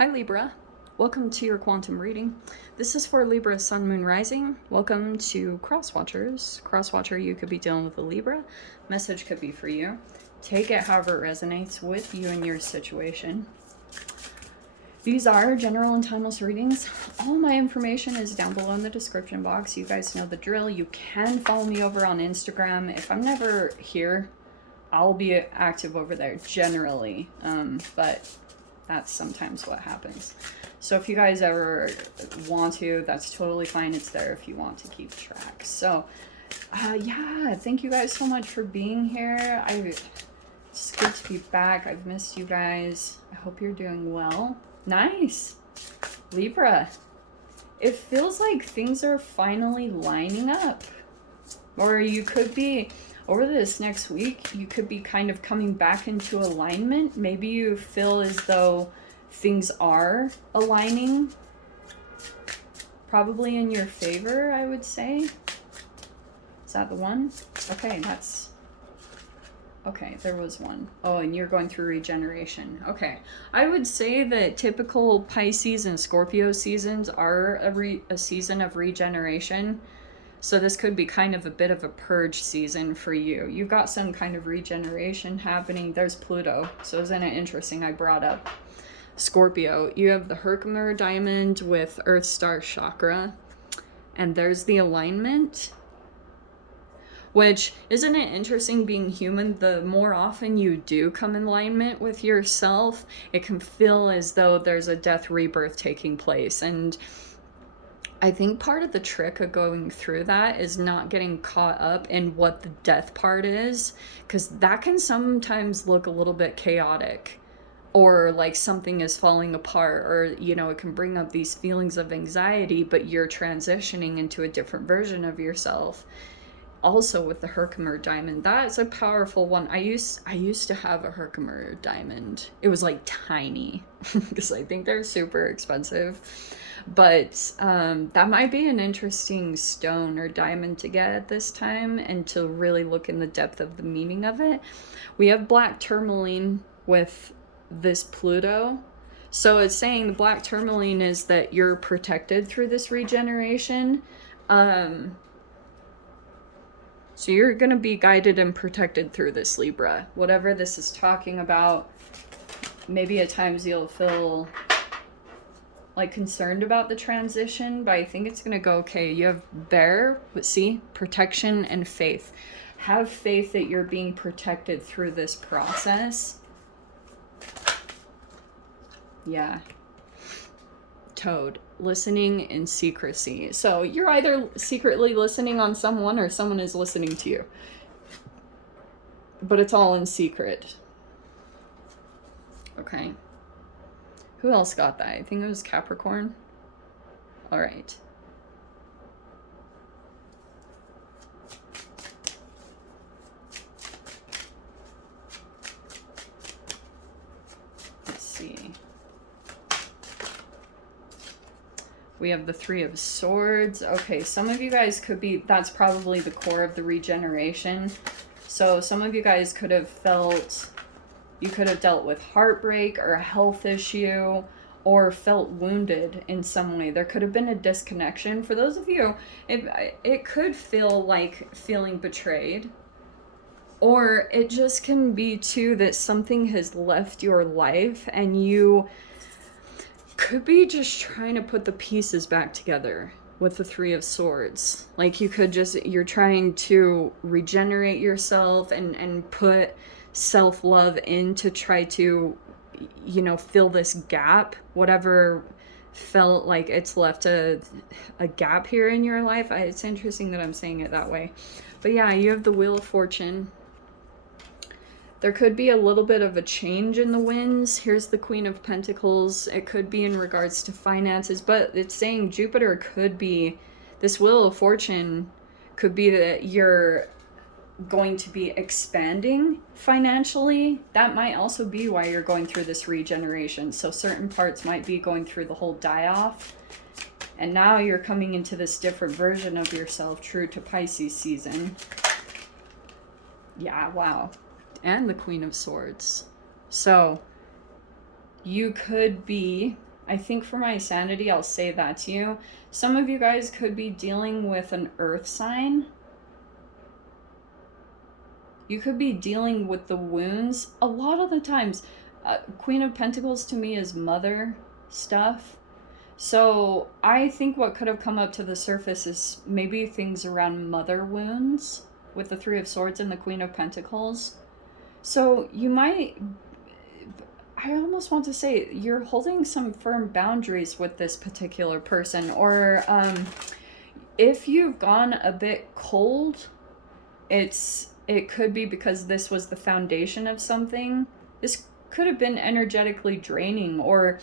Hi Libra, welcome to your quantum reading. This is for Libra Sun, Moon, Rising. Welcome to Crosswatchers. Crosswatcher, you could be dealing with a Libra. Message could be for you. Take it however it resonates with you and your situation. These are general and timeless readings. All my information is down below in the description box. You guys know the drill. You can follow me over on Instagram. If I'm never here, I'll be active over there generally, but that's sometimes what happens. So if you guys ever want to, that's totally fine. It's there if you want to keep track. So yeah, thank you guys so much for being here. It's good to be back. I've missed you guys. I hope you're doing well. Nice. Libra, it feels like things are finally lining up. Or you could be, over this next week, you could be kind of coming back into alignment. Maybe you feel as though things are aligning, probably in your favor, I would say. Is that the one? Okay, okay, there was one. Oh, and you're going through regeneration. Okay, I would say that typical Pisces and Scorpio seasons are a season of regeneration. So this could be kind of a bit of a purge season for you. You've got some kind of regeneration happening. There's Pluto. So isn't it interesting I brought up Scorpio? You have the Herkimer diamond with Earth Star chakra. And there's the alignment. Which, isn't it interesting being human? The more often you do come in alignment with yourself, it can feel as though there's a death rebirth taking place. And I think part of the trick of going through that is not getting caught up in what the death part is, because that can sometimes look a little bit chaotic, or like something is falling apart, or, you know, it can bring up these feelings of anxiety, but you're transitioning into a different version of yourself. Also with the Herkimer diamond, that's a powerful one. I used to have a Herkimer diamond. It was like tiny because I think they're super expensive. But that might be an interesting stone or diamond to get at this time and to really look in the depth of the meaning of it. We have black tourmaline with this Pluto. So it's saying the black tourmaline is that you're protected through this regeneration. So you're going to be guided and protected through this, Libra. Whatever this is talking about, maybe at times you'll feel like concerned about the transition, but I think it's going to go okay. You have there, but see, protection and faith. Have faith that you're being protected through this process. Yeah. Toad, listening in secrecy. So you're either secretly listening on someone or someone is listening to you. But it's all in secret. Okay. Who else got that? I think it was Capricorn. All right. Let's see. We have the Three of Swords. Okay, some of you guys could be, that's probably the core of the regeneration. So some of you guys could have felt, you could have dealt with heartbreak or a health issue or felt wounded in some way. There could have been a disconnection. For those of you, it could feel like feeling betrayed. Or it just can be too that something has left your life and you could be just trying to put the pieces back together with the Three of Swords. Like you could just, you're trying to regenerate yourself and put self-love in to try to, you know, fill this gap, whatever felt like it's left a gap here in your life. It's interesting that I'm saying it that way. But yeah, you have the Wheel of Fortune. There could be a little bit of a change in the winds. Here's the Queen of Pentacles. It could be in regards to finances, but it's saying Jupiter could be, this Wheel of Fortune could be that you're going to be expanding financially. That might also be why you're going through this regeneration. So certain parts might be going through the whole die-off. And now you're coming into this different version of yourself, true to Pisces season. Yeah, wow. And the Queen of Swords. So you could be I think for my sanity, I'll say that to you. Some of you guys could be dealing with an earth sign. You could be dealing with the wounds. A lot of the times, Queen of Pentacles to me is mother stuff. So I think what could have come up to the surface is maybe things around mother wounds with the Three of Swords and the Queen of Pentacles. So you might, I almost want to say, you're holding some firm boundaries with this particular person. Or if you've gone a bit cold, it could be because this was the foundation of something. This could have been energetically draining, or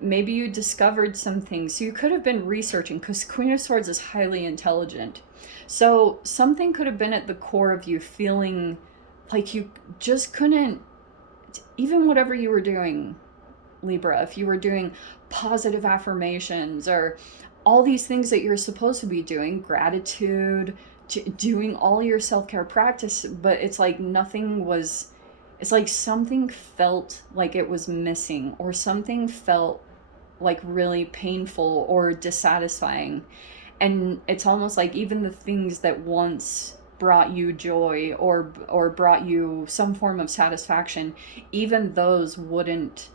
maybe you discovered some things. You could have been researching, because Queen of Swords is highly intelligent. So something could have been at the core of you feeling like you just couldn't, even whatever you were doing, Libra, if you were doing positive affirmations or all these things that you're supposed to be doing, gratitude, doing all your self-care practice, but it's like nothing was, it's like something felt like it was missing, or something felt like really painful or dissatisfying. And it's almost like even the things that once brought you joy or brought you some form of satisfaction, even those wouldn't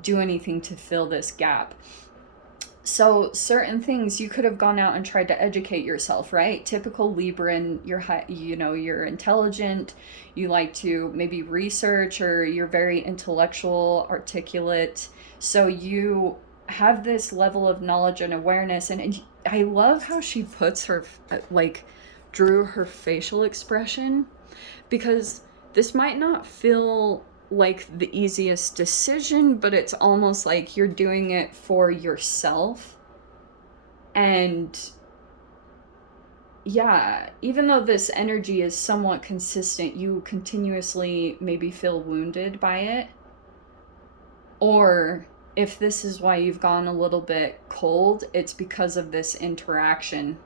do anything to fill this gap. So certain things you could have gone out and tried to educate yourself, right? Typical Libran, you're intelligent, you like to maybe research, or you're very intellectual, articulate. So you have this level of knowledge and awareness. And I love how she puts her, drew her facial expression, because this might not feel like the easiest decision, but it's almost like you're doing it for yourself. And yeah, even though this energy is somewhat consistent, you continuously maybe feel wounded by it. Or if this is why you've gone a little bit cold, it's because of this interaction.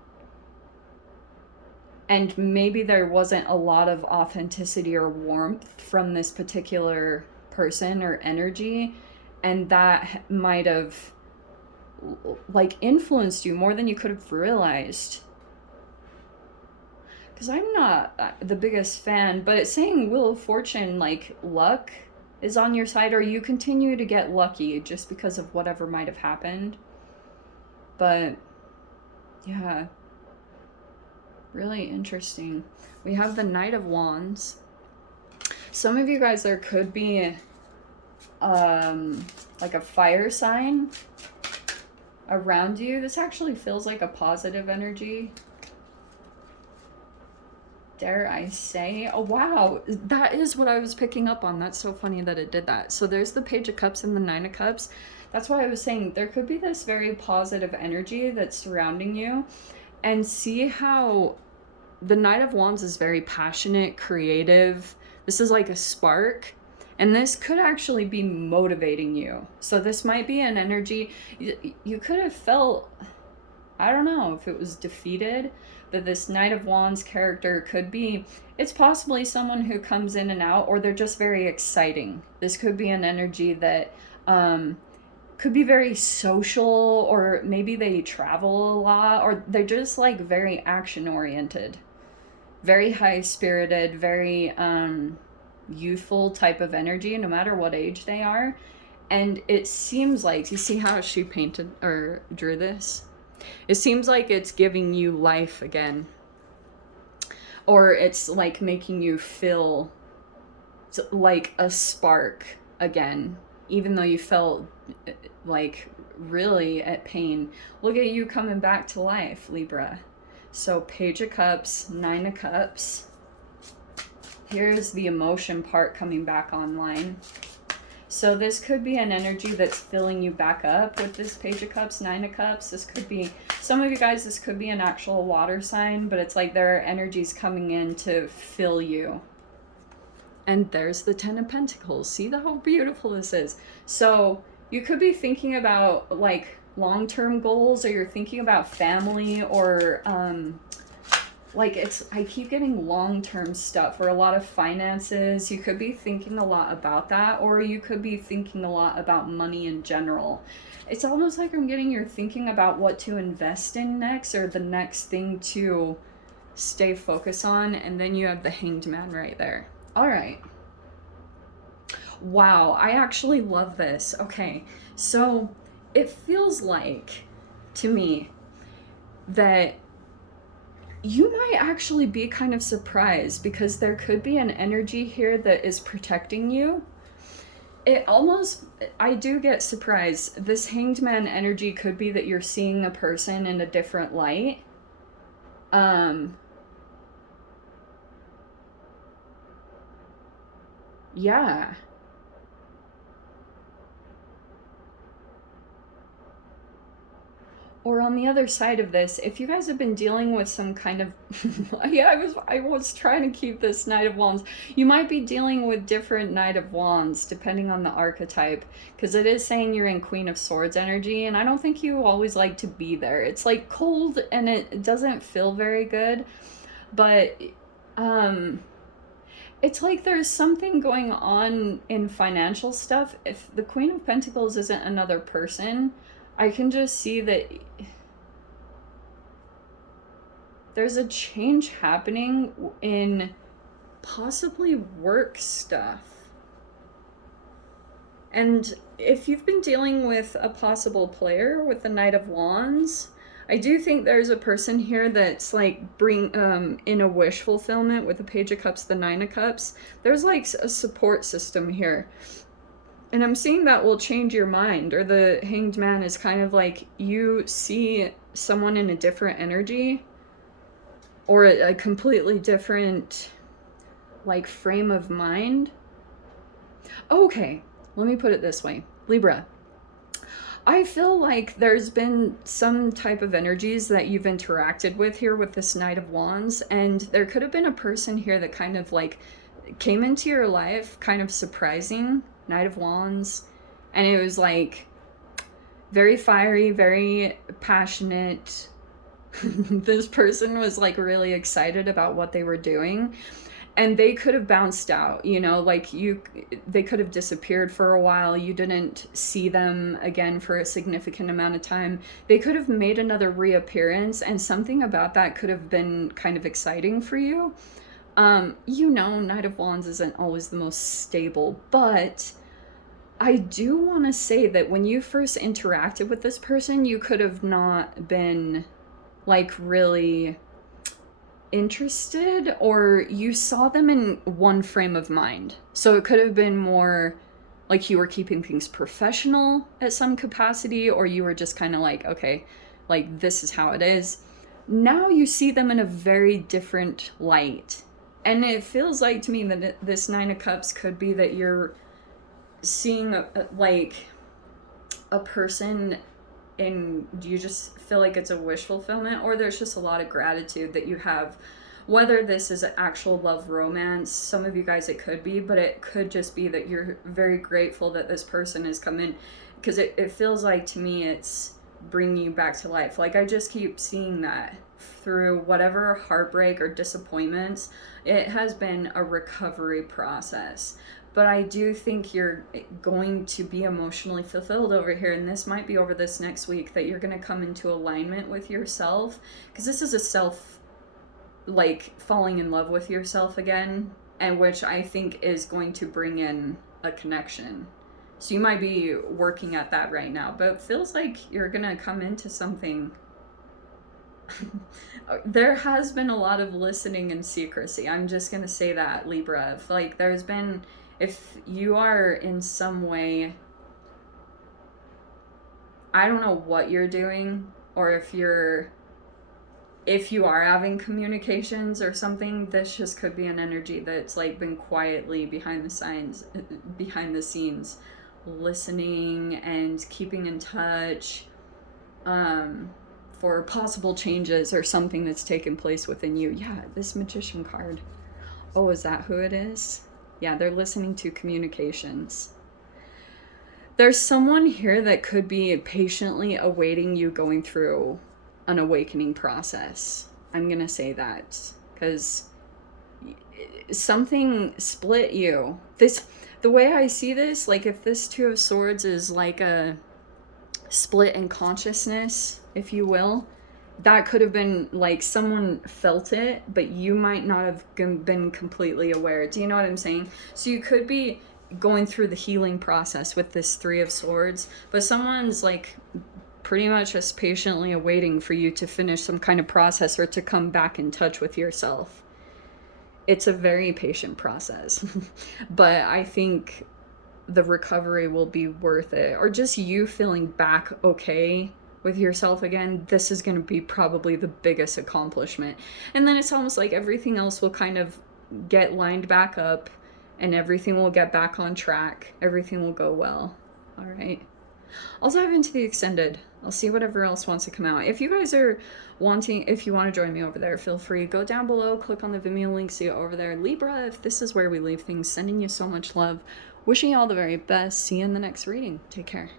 And maybe there wasn't a lot of authenticity or warmth from this particular person or energy, and that might have influenced you more than you could have realized. Because I'm not the biggest fan, but it's saying Wheel of Fortune, luck is on your side, or you continue to get lucky just because of whatever might have happened. But yeah, really interesting. We have the Knight of Wands. Some of you guys, there could be like a fire sign around you. This actually feels like a positive energy, dare I say. Oh wow, that is what I was picking up on. That's so funny that it did that. So there's the Page of Cups and the Nine of Cups. That's why I was saying there could be this very positive energy that's surrounding you. And see how the Knight of Wands is very passionate, creative. This is like a spark, and this could actually be motivating you. So this might be an energy you could have felt, I don't know if it was defeated, but this Knight of Wands character could be, it's possibly someone who comes in and out, or they're just very exciting. This could be an energy that could be very social, or maybe they travel a lot, or they're just like very action oriented, very high spirited, very youthful type of energy, no matter what age they are. And it seems like, you see how she painted or drew this? It seems like it's giving you life again, or it's like making you feel like a spark again, even though you felt like really at pain. Look at you coming back to life, Libra. So Page of Cups, Nine of Cups. Here's the emotion part coming back online. So this could be an energy that's filling you back up with this Page of Cups, Nine of Cups. This could be, some of you guys, this could be an actual water sign, but it's like there are energies coming in to fill you. And there's the Ten of Pentacles. See how beautiful this is? So you could be thinking about like long-term goals, or you're thinking about family, or like I keep getting long-term stuff or a lot of finances. You could be thinking a lot about that, or you could be thinking a lot about money in general. It's almost like I'm getting you're thinking about what to invest in next, or the next thing to stay focused on, and then you have the Hanged Man right there. All right. Wow, I actually love this. Okay, so it feels like to me that you might actually be kind of surprised, because there could be an energy here that is protecting you. I do get surprised. This Hanged Man energy could be that you're seeing a person in a different light. Yeah. Or on the other side of this, if you guys have been dealing with some kind of yeah, I was trying to keep this Knight of Wands. You might be dealing with different Knight of Wands depending on the archetype, because it is saying you're in Queen of Swords energy, and I don't think you always like to be there. It's like cold and it doesn't feel very good, but it's like there's something going on in financial stuff. If the Queen of Pentacles isn't another person, I can just see that there's a change happening in possibly work stuff. And if you've been dealing with a possible player with the Knight of Wands, I do think there's a person here that's like in a wish fulfillment with the Page of Cups, the Nine of Cups. There's like a support system here. And I'm seeing that will change your mind, or the Hanged Man is kind of like you see someone in a different energy, or a completely different like frame of mind. Okay, let me put it this way. Libra, I feel like there's been some type of energies that you've interacted with here with this Knight of Wands, and there could have been a person here that kind of like came into your life kind of surprising, Knight of Wands, and it was like very fiery, very passionate. This person was like really excited about what they were doing, and they could have bounced out, you know, like they could have disappeared for a while. You didn't see them again for a significant amount of time. They could have made another reappearance, and something about that could have been kind of exciting for you. You know, Knight of Wands isn't always the most stable, but I do want to say that when you first interacted with this person, you could have not been like really interested, or you saw them in one frame of mind. So it could have been more like you were keeping things professional at some capacity, or you were just kind of like, okay, like this is how it is. Now you see them in a very different light. And it feels like to me that this Nine of Cups could be that you're seeing like a person, and you just feel like it's a wish fulfillment, or there's just a lot of gratitude that you have, whether this is an actual love romance. Some of you guys it could be, but it could just be that you're very grateful that this person has come in, because it feels like to me it's bringing you back to life. Like I just keep seeing that through whatever heartbreak or disappointments, it has been a recovery process. But I do think you're going to be emotionally fulfilled over here, and this might be over this next week, that you're going to come into alignment with yourself, because this is a self, like falling in love with yourself again, and which I think is going to bring in a connection. So you might be working at that right now, but it feels like you're going to come into something. There has been a lot of listening and secrecy. I'm just going to say that, Libra. Like there's been, if you are in some way, I don't know what you're doing, or if you are having communications or something, this just could be an energy that's like been quietly behind the scenes, listening and keeping in touch, for possible changes or something that's taken place within you. Yeah, this Magician card. Oh, is that who it is? Yeah, they're listening to communications. There's someone here that could be patiently awaiting you going through an awakening process. I'm gonna say that, because something split you. The way I see this, like if this Two of Swords is like a split in consciousness, if you will, that could have been like someone felt it, but you might not have been completely aware. Do you know what I'm saying? So you could be going through the healing process with this Three of Swords, but someone's like pretty much just patiently awaiting for you to finish some kind of process or to come back in touch with yourself. It's a very patient process, but I think the recovery will be worth it, or just you feeling back okay with yourself again. This is going to be probably the biggest accomplishment, and then it's almost like everything else will kind of get lined back up and everything will get back on track. Everything will go well. All right, I'll dive into the extended. I'll see whatever else wants to come out. If you guys are wanting, if you want to join me over there, feel free. Go down below, click on the Vimeo link, see it over there. Libra, if this is where we leave things, sending you so much love. Wishing you all the very best. See you in the next reading. Take care.